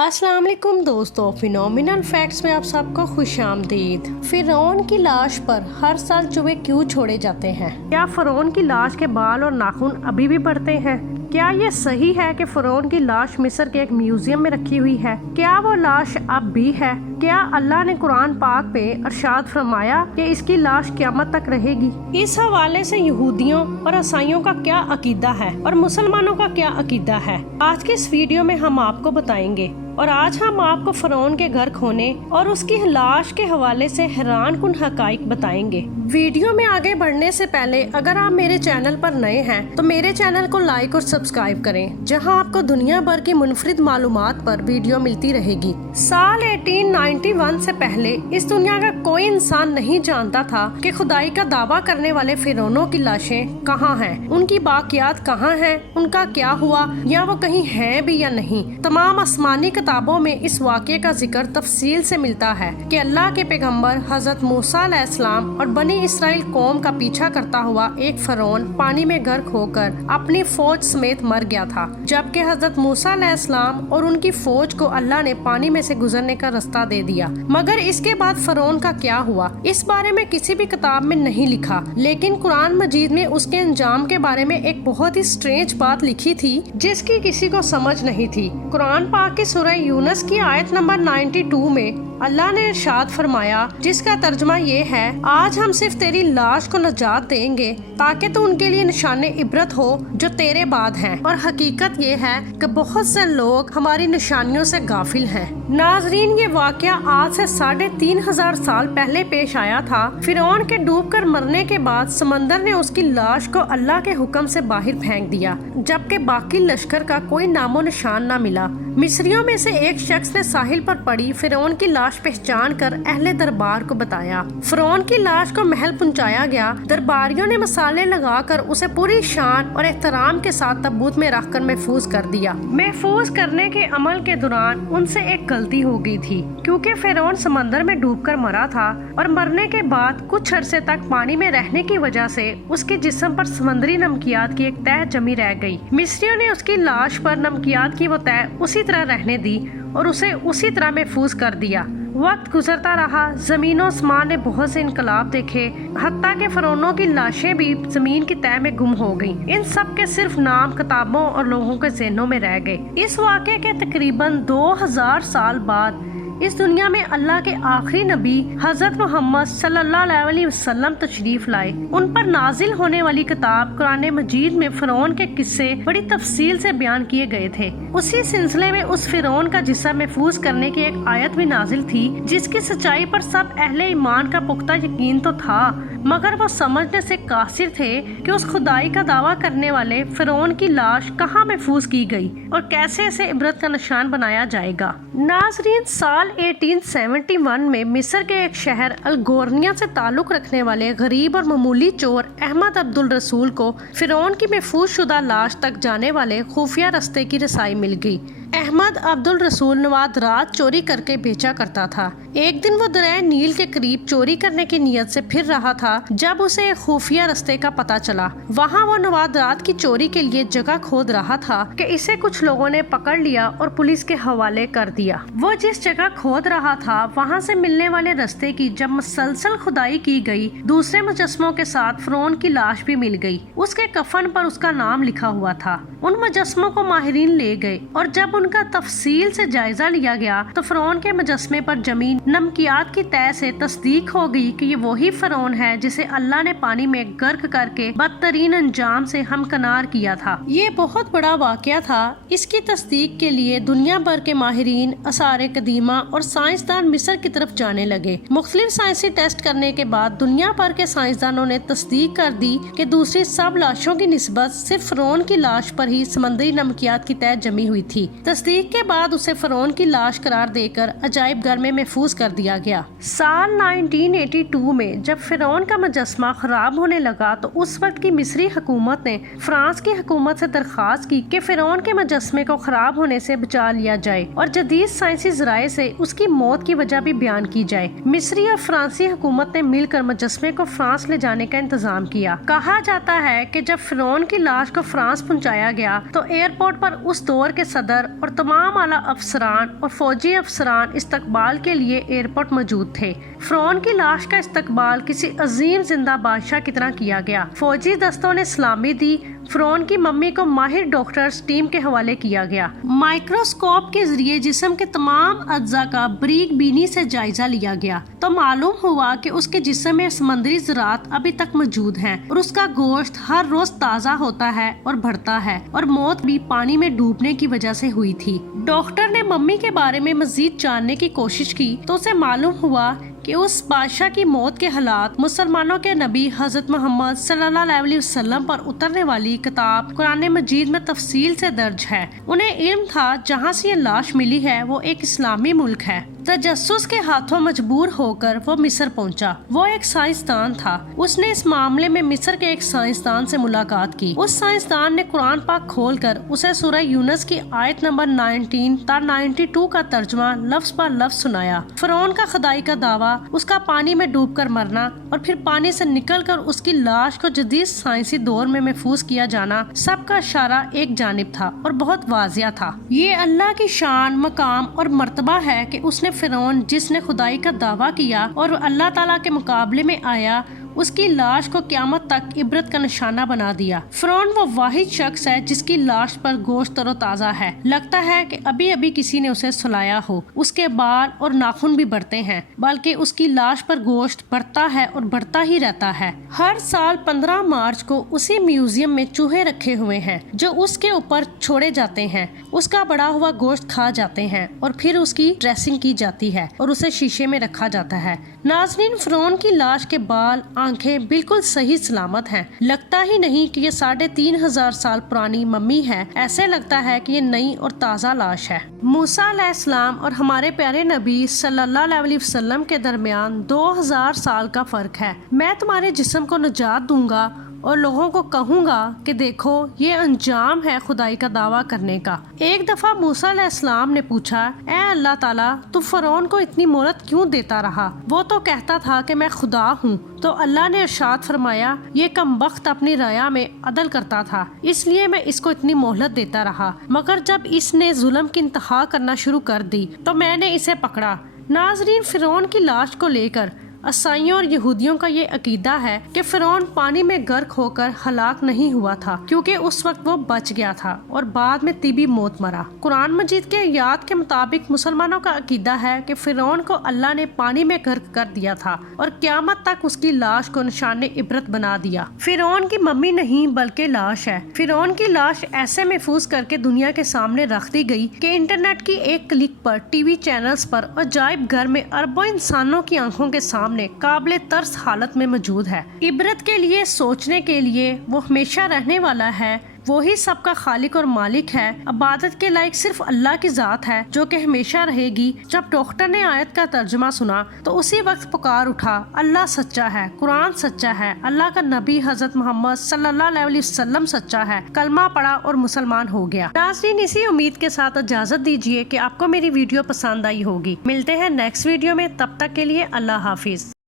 अस्सलाम वालेकुम दोस्तों, फिनोमिनल फैक्ट्स में आप सबको खुश आमदीद। फिरौन की लाश पर हर साल चूहे क्यों छोड़े जाते हैं? क्या फिरौन की लाश के बाल और नाखून अभी भी बढ़ते हैं? क्या ये सही है कि फिरौन की लाश मिस्र के एक म्यूजियम में रखी हुई है? क्या वो लाश अब भी है? क्या अल्लाह ने कुरान पाक में इरशाद फरमाया कि इसकी लाश क़यामत तक रहेगी? इस हवाले से यहूदियों और ईसाइयों का क्या अकीदा है और मुसलमानों का क्या अकीदा है, आज के इस वीडियो में हम आपको बताएंगे। और आज हम आपको फिरौन के घर खोने और उसकी लाश के हवाले से हैरान कुन हकाइक बताएंगे। वीडियो में आगे बढ़ने से पहले अगर आप मेरे चैनल पर नए हैं तो मेरे चैनल को लाइक और सब्सक्राइब करें, जहां आपको दुनिया भर की मुनफरिद मालूमात पर वीडियो मिलती रहेगी। साल 1891 से पहले इस दुनिया का कोई इंसान नहीं जानता था कि खुदाई का दावा करने वाले फिरौनों की लाशें कहाँ हैं, उनकी बाकियात कहाँ हैं, उनका क्या हुआ, या वो कहीं हैं भी या नहीं। तमाम आसमानी किताबों में इस वाक़े का जिक्र तफसील से मिलता है कि अल्लाह के पैगंबर हजरत मूसा अलैहिस्सलाम और बनी इसराइल कौम का पीछा करता हुआ एक फिरौन पानी में गर्क होकर अपनी फौज समेत मर गया था, जबकि हजरत मूसा अलैहिस्सलाम और उनकी फौज को अल्लाह ने पानी में से गुजरने का रास्ता दे दिया। मगर इसके बाद फिरौन का क्या हुआ, इस बारे में किसी भी किताब में नहीं लिखा, लेकिन कुरान मजीद में उसके अंजाम के बारे में एक बहुत ही स्ट्रेंज बात लिखी थी जिसकी किसी को समझ नहीं थी। कुरान पाक की सूरह यूनुस की आयत नंबर 92 में अल्लाह ने इरशाद फरमाया, जिसका तर्जुमा ये है, आज हम सिर्फ तेरी लाश को नजात देंगे ताकि तो उनके लिए निशाने इबरत हो जो तेरे बाद हैं, और हकीकत ये है कि बहुत से लोग हमारी निशानियों से गाफिल हैं। नाजरीन, ये वाकया आज से 3500 साल पहले पेश आया था। फिरौन के डूबकर मरने के बाद समंदर ने उसकी लाश को अल्लाह के हुक्म से बाहर फेंक दिया, जबकि बाकी लश्कर का कोई नामो निशान न मिला। मिस्रियों में से एक शख्स ने साहिल पर पड़ी फिरौन की लाश पहचान कर अहले दरबार को बताया। फिरौन की लाश को महल पहुंचाया गया। दरबारियों ने मसाले लगाकर उसे पूरी शान और एहतराम के साथ ताबूत में रखकर महफूज कर दिया। महफूज करने के अमल के दौरान उनसे एक गलती हो गई थी, क्योंकि फिरौन समंदर में डूबकर मरा था और मरने के बाद कुछ अरसे तक पानी में रहने की वजह से उसके जिस्म पर समंदरी नमकियात की एक तह जमी रह गई। मिस्रियों ने उसकी लाश पर नमकियात की वो तह उसी तरह रहने दी और उसे उसी तरह महफूज कर दिया। वक्त गुजरता रहा, जमीन आसमान ने बहुत से इनकलाब देखे, हत्ता के फिरौनों की लाशें भी जमीन की तह में गुम हो गईं। इन सब के सिर्फ नाम किताबों और लोगों के ज़हनों में रह गए। इस वाक़े के तकरीबन 2000 साल बाद इस दुनिया में अल्लाह के आखिरी नबी हजरत मोहम्मद सल्लल्लाहु अलैहि वसल्लम तशरीफ लाए। उन पर नाजिल होने वाली किताब कुरान मजीद में फिरौन के किस्से बड़ी तफसील से बयान किए गए थे। उसी सिलसिले में उस फिरौन का जिस्म महफूज करने की एक आयत भी नाजिल थी, जिसकी सच्चाई पर सब अहले ईमान का पुख्ता यकीन तो था, मगर वो समझने से कासिर थे कि उस खुदाई का दावा करने वाले फिरौन की लाश कहाँ महफूज की गई और कैसे इसे इबरत का निशान बनाया जाएगा। नाजरीन, साल 1871 में मिस्र के एक शहर अलगोर्निया से ताल्लुक रखने वाले गरीब और मामूली चोर अहमद अब्दुल रसूल को फिरौन की महफूज शुदा लाश तक जाने वाले खुफिया रास्ते की रसाई मिल गई। अहमद अब्दुल रसूल नवाद रात चोरी करके बेचा करता था। एक दिन वो दरिया नील के करीब चोरी करने की नीयत से फिर रहा था, जब उसे एक खुफिया रास्ते का पता चला। वहाँ वो नवाद रात की चोरी के लिए जगह खोद रहा था कि इसे कुछ लोगों ने पकड़ लिया और पुलिस के हवाले कर दिया। वो जिस जगह खोद रहा था वहाँ से मिलने वाले रास्ते की जब मुसलसल खुदाई की गई, दूसरे मुजस्मों के साथ फिरौन की लाश भी मिल गई। उसके कफन पर उसका नाम लिखा हुआ था। उन मुजस्मों को माहिरीन ले गए और जब उनका तफसील से जायजा लिया गया तो फिरौन के मुजस्मे पर जमीन नमकियात की तह से तस्दीक हो गई कि ये वही फिरौन है जिसे अल्लाह ने पानी में गर्क करके बदतरीन अंजाम से हमकनार किया था। ये बहुत बड़ा वाकया था। इसकी तस्दीक के लिए दुनिया भर के माहिरीन, आसार कदीमा और साइंसदान मिस्र की तरफ जाने लगे। मुख्तलिफ साइंसी टेस्ट करने के बाद दुनिया भर के साइंसदानों ने तस्दीक कर दी कि दूसरी सब लाशों की निस्बत सिर्फ फिरौन की लाश पर ही समंदरी नमकियात की तह जमी हुई थी। तस्दीक के बाद उसे फिरौन की लाश करार देकर अजायब घर में महफूज कर दिया गया। साल 1982 में जब फिरौन का मुजस्मा खराब होने लगा तो उस वक्त की मिस्री हुकूमत ने फ्रांस की हुकूमत से दरख्वास्त की कि फिरौन के मुजस्मे को खराब होने से बचा लिया जाए और जदीद साइंसी जराये से उसकी मौत की वजह भी बयान की जाए। मिस्री और फ्रांसी हुकूमत ने मिलकर मुजस्मे को फ्रांस ले जाने का इंतजाम किया। कहा जाता है कि जब फिरौन की लाश को फ्रांस पहुंचाया गया तो एयरपोर्ट पर उस दौर के सदर اور تمام اعلیٰ افسران اور فوجی افسران استقبال کے لیے ایئرپورٹ موجود تھے۔ فرعون کی لاش کا استقبال کسی عظیم زندہ بادشاہ کی طرح کیا گیا۔ فوجی دستوں نے سلامی دی۔ فرعون کی ممی کو ماہر ڈاکٹرز ٹیم کے حوالے کیا گیا۔ مائکروسکوپ کے ذریعے جسم کے تمام اجزاء کا باریک بینی سے جائزہ لیا گیا تو معلوم ہوا کہ اس کے جسم میں سمندری زراعت ابھی تک موجود ہیں اور اس کا گوشت ہر روز تازہ ہوتا ہے اور بڑھتا ہے، اور موت بھی پانی میں ڈوبنے کی وجہ سے ہوئی تھی۔ ڈاکٹر نے ممی کے بارے میں مزید جاننے کی کوشش کی تو اسے معلوم ہوا کہ اس بادشاہ کی موت کے حالات مسلمانوں کے نبی حضرت محمد صلی اللہ علیہ وسلم پر اترنے والی کتاب قرآن مجید میں تفصیل سے درج ہے۔ انہیں علم تھا جہاں سے یہ لاش ملی ہے وہ ایک اسلامی ملک ہے۔ تجسس کے ہاتھوں مجبور ہو کر وہ مصر پہنچا۔ وہ ایک سائنسدان تھا۔ اس نے اس معاملے میں مصر کے ایک سائنسدان سے ملاقات کی۔ اس سائنسدان نے قرآن پاک کھول کر اسے سورہ یونس کی آیت نمبر 19 تا 92 کا ترجمہ لفظ پر لفظ سنایا۔ فرعون کا خدائی کا دعویٰ، اس کا پانی میں ڈوب کر مرنا اور پھر پانی سے نکل کر اس کی لاش کو جدید سائنسی دور میں محفوظ کیا جانا، سب کا اشارہ ایک جانب تھا اور بہت واضح تھا۔ یہ اللہ کی شان، مقام اور مرتبہ ہے کہ اس نے فرعون جس نے خدائی کا دعویٰ کیا اور اللہ تعالیٰ کے مقابلے میں آیا، اس کی لاش کو قیامت تک عبرت کا نشانہ بنا دیا۔ فرعون وہ واحد شخص ہے جس کی لاش پر گوشت تر و تازہ ہے، لگتا ہے کہ ابھی ابھی کسی نے اسے سلایا ہو۔ اس کے بال اور ناخن بھی بڑھتے ہیں، بلکہ اس کی لاش پر گوشت بڑھتا ہے اور بڑھتا ہی رہتا ہے۔ ہر سال 15 مارچ کو اسی میوزیم میں چوہے رکھے ہوئے ہیں جو اس کے اوپر چھوڑے جاتے ہیں، اس کا بڑا ہوا گوشت کھا جاتے ہیں اور پھر اس کی ڈریسنگ کی جاتی ہے اور اسے شیشے میں رکھا جاتا ہے۔ ناظرین، فرعون کی لاش کے بال، آنکھیں بالکل صحیح سلامت ہیں۔ لگتا ہی نہیں کہ یہ 3500 سال پرانی ممی ہے، ایسے لگتا ہے کہ یہ نئی اور تازہ لاش ہے۔ موسیٰ علیہ السلام اور ہمارے پیارے نبی صلی اللہ علیہ وسلم کے درمیان 2000 سال کا فرق ہے۔ میں تمہارے جسم کو نجات دوں گا اور لوگوں کو کہوں گا کہ دیکھو یہ انجام ہے خدائی کا دعویٰ کرنے کا۔ ایک دفعہ موسیٰ علیہ السلام نے پوچھا، اے اللہ تعالیٰ، تو فرعون کو اتنی مہلت کیوں دیتا رہا؟ وہ تو کہتا تھا کہ میں خدا ہوں۔ تو اللہ نے ارشاد فرمایا، یہ کم بخت اپنی رعایا میں عدل کرتا تھا، اس لیے میں اس کو اتنی مہلت دیتا رہا، مگر جب اس نے ظلم کی انتہا کرنا شروع کر دی تو میں نے اسے پکڑا۔ ناظرین، فرعون کی لاش کو لے کر عیسائیوں اور یہودیوں کا یہ عقیدہ ہے کہ فرعون پانی میں غرق ہو کر ہلاک نہیں ہوا تھا، کیونکہ اس وقت وہ بچ گیا تھا اور بعد میں طبی موت مرا۔ قرآن مجید کے آیات کے مطابق مسلمانوں کا عقیدہ ہے کہ فرعون کو اللہ نے پانی میں غرق کر دیا تھا اور قیامت تک اس کی لاش کو نشان عبرت بنا دیا۔ فرعون کی ممی نہیں بلکہ لاش ہے۔ فرعون کی لاش ایسے محفوظ کر کے دنیا کے سامنے رکھ دی گئی کہ انٹرنیٹ کی ایک کلک پر، ٹی وی چینلز پر، عجائب گھر میں اربوں انسانوں کی آنکھوں کے سامنے قابل ترس حالت میں موجود ہے۔ عبرت کے لیے، سوچنے کے لیے، وہ ہمیشہ رہنے والا ہے، وہی سب کا خالق اور مالک ہے۔ عبادت کے لائق صرف اللہ کی ذات ہے جو کہ ہمیشہ رہے گی۔ جب ڈاکٹر نے آیت کا ترجمہ سنا تو اسی وقت پکار اٹھا، اللہ سچا ہے، قرآن سچا ہے، اللہ کا نبی حضرت محمد صلی اللہ علیہ وسلم سچا ہے۔ کلمہ پڑھا اور مسلمان ہو گیا۔ ناظرین، اسی امید کے ساتھ اجازت دیجیے کہ آپ کو میری ویڈیو پسند آئی ہوگی۔ ملتے ہیں نیکسٹ ویڈیو میں، تب تک کے لیے اللہ حافظ۔